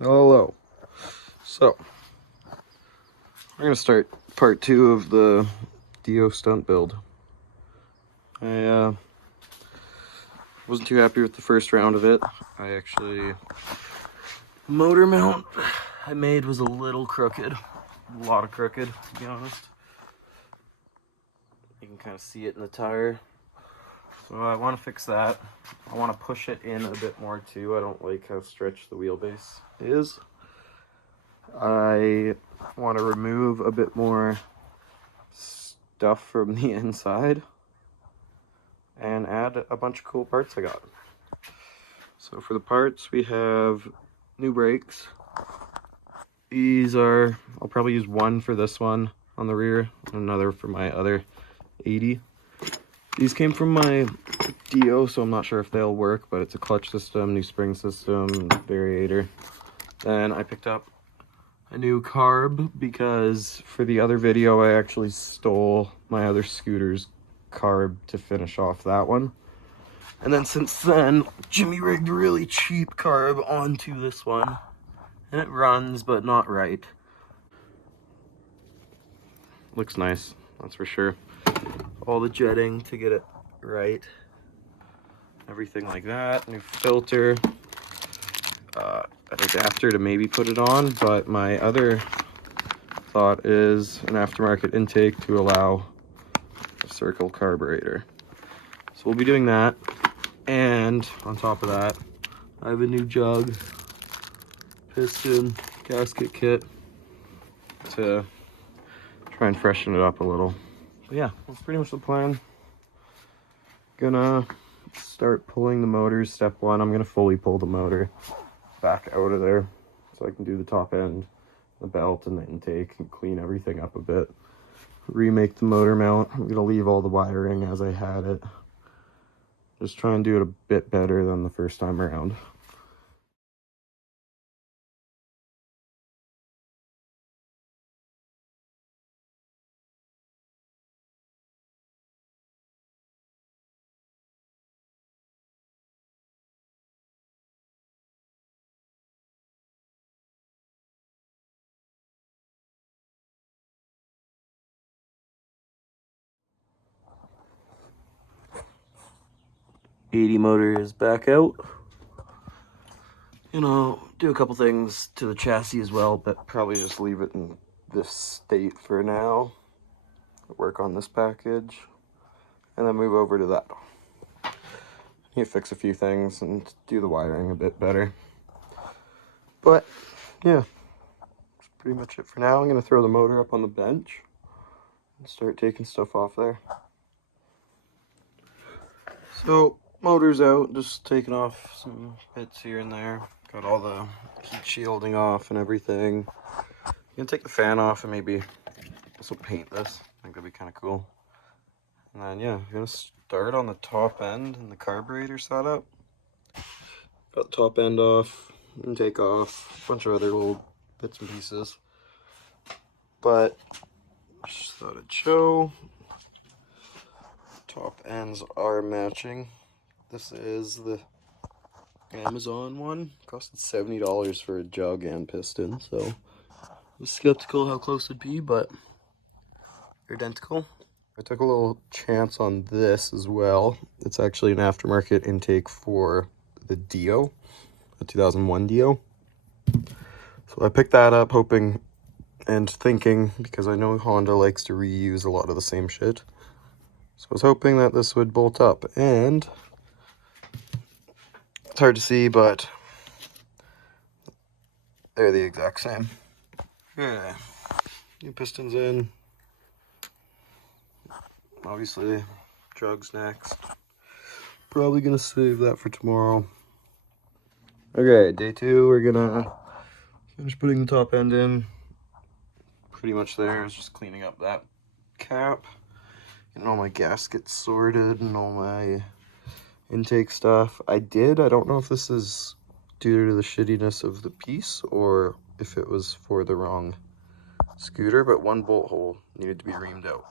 Hello. So, we're going to start part 2 of the Dio stunt build. I wasn't too happy with the first round of it. The motor mount I made was a little crooked. A lot of crooked, to be honest. You can kind of see it in the tire. So I want to fix that. I want to push it in a bit more too. I don't like how stretched the wheelbase is. I want to remove a bit more stuff from the inside and add a bunch of cool parts I got. So for the parts, we have new brakes. These are, I'll probably use one for this one on the rear, and another for my other 80. These came from my Dio, so I'm not sure if they'll work, but it's a clutch system, new spring system, variator. Then I picked up a new carb because for the other video, I actually stole my other scooter's carb to finish off that one. And then since then, Jimmy rigged a really cheap carb onto this one. And it runs, but not right. Looks nice, that's for sure. All the jetting to get it right. Everything like that. New filter. An adapter to maybe put it on, but my other thought is an aftermarket intake to allow a circle carburetor. So we'll be doing that. And on top of that, I have a new jug, piston, gasket kit to try and freshen it up a little. But yeah, that's pretty much the plan. Gonna start pulling the motors. Step one, I'm gonna fully pull the motor back out of there so I can do the top end, the belt, and the intake and clean everything up a bit. Remake the motor mount. I'm gonna leave all the wiring as I had it. Just try and do it a bit better than the first time around. '80 motor is back out. Do a couple things to the chassis as well, but probably just leave it in this state for now. Work on this package, and then move over to that. Need to fix a few things and do the wiring a bit better. But, yeah, that's pretty much it for now. I'm going to throw the motor up on the bench and start taking stuff off there. So, motor's out, just taking off some bits here and there. Got all the heat shielding off and everything. I'm gonna take the fan off and maybe also paint this. I think that'd be kind of cool. And then yeah, I'm gonna start on the top end and the carburetor setup. Got the top end off and take off a bunch of other little bits and pieces. But just thought I'd show. Top ends are matching. This is the Amazon one. Costed $70 for a jug and piston, so I was skeptical how close it'd be, but they're identical. I took a little chance on this as well. It's actually an aftermarket intake for the Dio, the 2001 Dio. So I picked that up hoping and thinking, because I know Honda likes to reuse a lot of the same shit. So I was hoping that this would bolt up, and it's hard to see, but they're the exact same. Yeah. New pistons in. Obviously, jugs next. Probably gonna save that for tomorrow. Okay, day 2, we're gonna finish putting the top end in. Pretty much there. I was just cleaning up that cap, getting all my gaskets sorted and all my intake stuff. I don't know if this is due to the shittiness of the piece or if it was for the wrong scooter, but one bolt hole needed to be reamed out.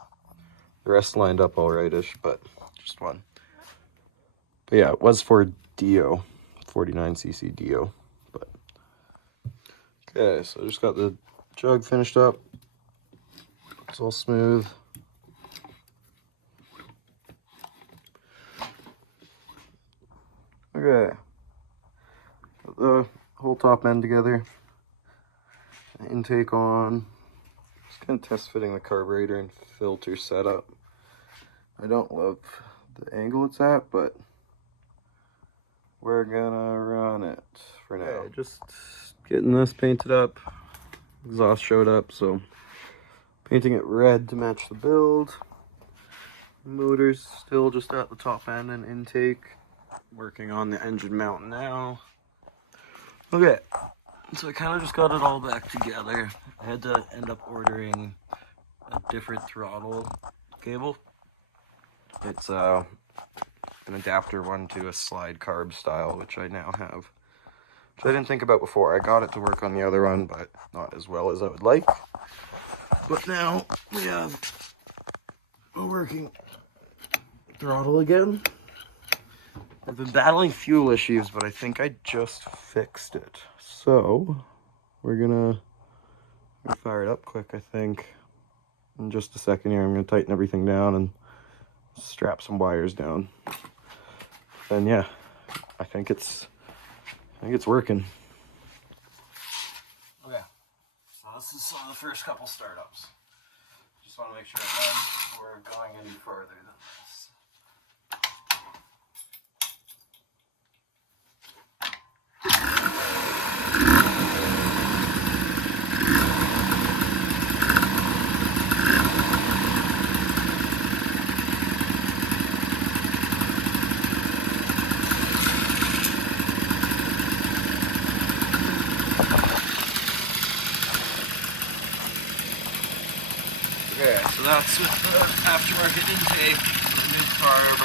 The rest lined up all rightish, but just one. But yeah, it was for Dio, 49cc Dio, but Okay, so I just got the jug finished up. It's all smooth. Okay, got the whole top end together. Intake on. Just gonna test fitting the carburetor and filter setup. I don't love the angle it's at, but we're gonna run it for now. Okay, just getting this painted up. Exhaust showed up, so painting it red to match the build. Motor's still just at the top end and intake. Working on the engine mount now. Okay, so I kind of just got it all back together. I had to end up ordering a different throttle cable. It's an adapter one to a slide carb style, which I now have. Which I didn't think about before. I got it to work on the other one, but not as well as I would like. But now we have a working throttle again. I've been battling fuel issues, but I think I just fixed it. So we're gonna fire it up quick, I think. In just a second here, I'm gonna tighten everything down and strap some wires down. And yeah, I think it's working. Okay, so this is some of the first couple startups. Just want to make sure we're going any further than this. Okay, so that's with the aftermarket intake, the new carb,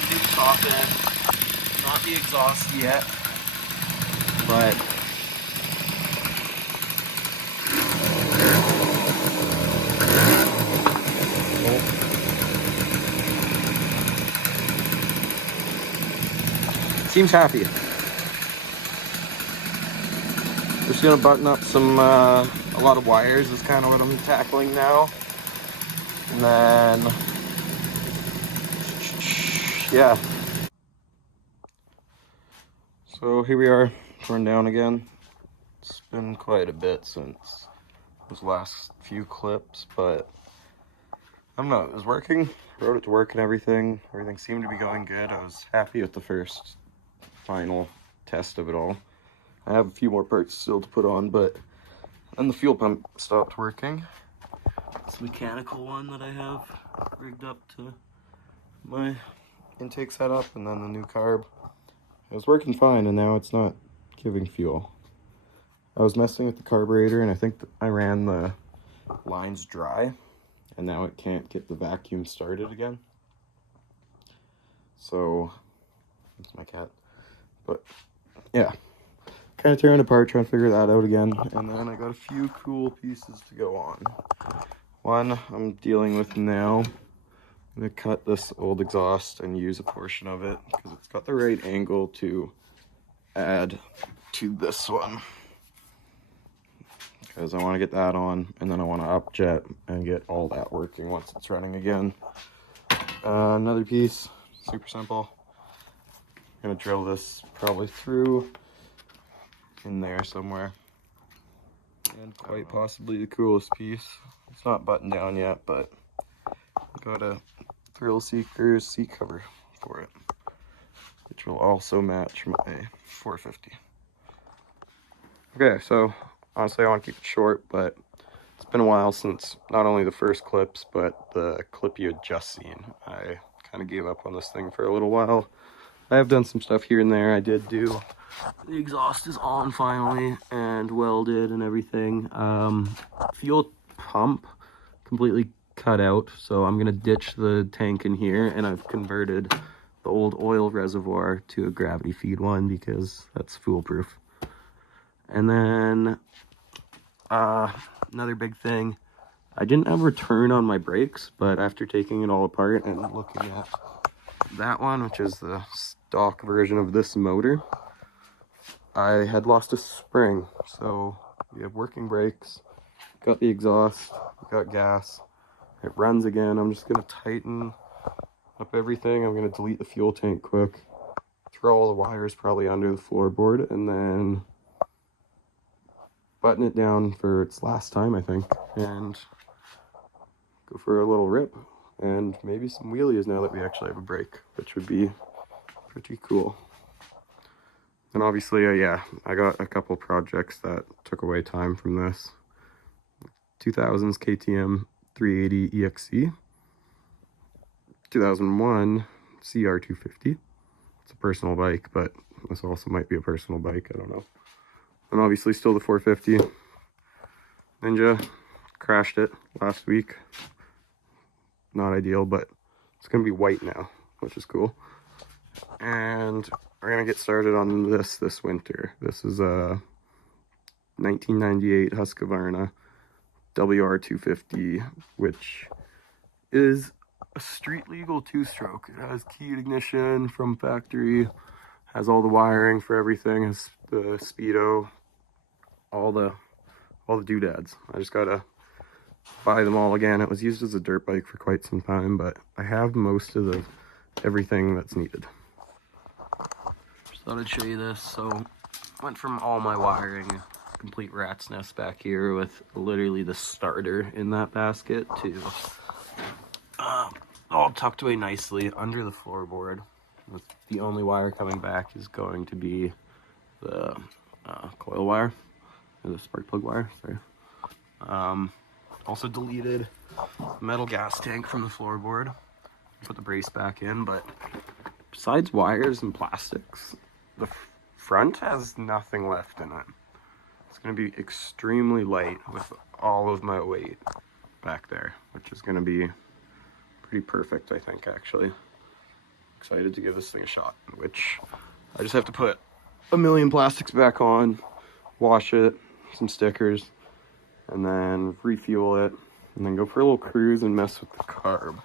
the new top end, not the exhaust yet, but seems happy. Just gonna button up some a lot of wires is kind of what I'm tackling now. And then, yeah. So here we are, torn down again. It's been quite a bit since those last few clips, but I don't know, it was working. Wrote it to work and everything. Everything seemed to be going good. I was happy with the first final test of it all. I have a few more parts still to put on, but then the fuel pump stopped working. It's a mechanical one that I have rigged up to my intake setup, and then the new carb. It was working fine, and now it's not giving fuel. I was messing with the carburetor, and I think I ran the lines dry, and now it can't get the vacuum started again. So, that's my cat. But, yeah. Kind of tearing apart, trying to figure that out again. And then I got a few cool pieces to go on. One I'm dealing with now. I'm going to cut this old exhaust and use a portion of it because it's got the right angle to add to this one. Because I want to get that on, and then I want to upjet and get all that working once it's running again. Another piece, super simple. I'm going to drill this probably through in there somewhere, and quite possibly the coolest piece. It's not buttoned down yet, but I got a Thrill Seeker's seat cover for it, which will also match my 450. Okay, so honestly I want to keep it short, but it's been a while since not only the first clips, but the clip you had just seen. I kind of gave up on this thing for a little while. I have done some stuff here and there. I did do the exhaust is on finally and welded and everything. Fuel pump completely cut out, so I'm gonna ditch the tank in here, and I've converted the old oil reservoir to a gravity feed one because that's foolproof. And then another big thing, I didn't have return on my brakes, but after taking it all apart and looking at that one, which is the stock version of this motor, I had lost a spring. So We have working brakes, got the exhaust, got gas. It runs again. I'm just gonna tighten up everything. I'm gonna delete the fuel tank quick, throw all the wires probably under the floorboard, and then button it down for its last time, I think, and go for a little rip and maybe some wheelies now that we actually have a brake, which would be pretty cool. And obviously, yeah, I got a couple projects that took away time from this. 2000s KTM 380 EXC, 2001 CR250. It's a personal bike, but this also might be a personal bike, I don't know. And obviously still the 450. Ninja, crashed it last week. Not ideal, but it's gonna be white now, which is cool. And we're gonna get started on this winter. This is a 1998 Husqvarna WR250, which is a street legal 2-stroke. It has keyed ignition from factory, has all the wiring for everything, has the speedo, all the doodads. I just gotta buy them all again. It was used as a dirt bike for quite some time, but I have most of everything that's needed. Just thought I'd show you this. So went from all my wiring, complete rat's nest back here with literally the starter in that basket, to all tucked away nicely under the floorboard. With the only wire coming back is going to be the coil wire, or the spark plug wire, sorry. Also deleted the metal gas tank from the floorboard, put the brace back in, but besides wires and plastics, the front has nothing left in it. It's going to be extremely light with all of my weight back there, which is going to be pretty perfect, I think, actually. Excited to give this thing a shot, which I just have to put a million plastics back on, wash it, some stickers, and then refuel it, and then go for a little cruise and mess with the carb.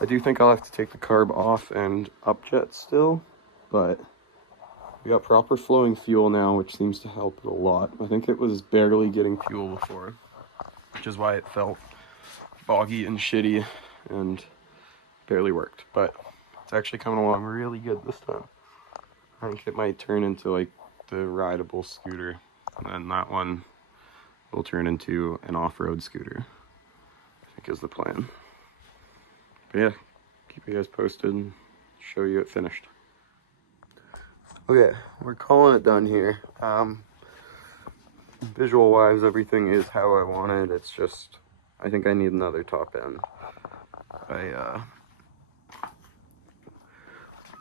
I do think I'll have to take the carb off and upjet still, but we got proper flowing fuel now, which seems to help it a lot. I think it was barely getting fuel before, which is why it felt boggy and shitty and barely worked, but it's actually coming along really good this time. I think it might turn into like the rideable scooter, and then that one will turn into an off-road scooter, I think is the plan. But yeah, keep you guys posted and show you it finished. Okay, we're calling it done here. Visual wise, everything is how I wanted. It's just, I think I need another top end. I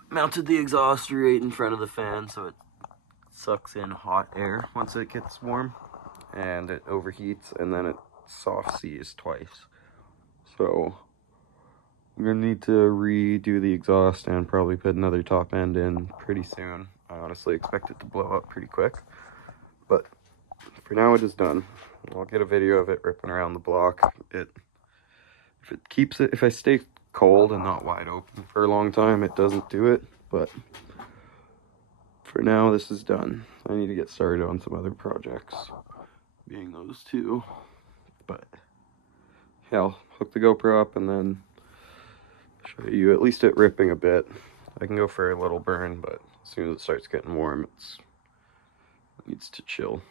mounted the exhaust right in front of the fan so it sucks in hot air once it gets warm, and it overheats, and then it soft seas twice. So I'm gonna need to redo the exhaust and probably put another top end in pretty soon. I honestly expect it to blow up pretty quick, but for now it is done. I'll get a video of it ripping around the block. If I stay cold and not wide open for a long time, it doesn't do it, but for now this is done. I need to get started on some other projects, being those two. But yeah, I'll hook the GoPro up and then show you at least it ripping a bit. I can go for a little burn, but as soon as it starts getting warm, it needs to chill.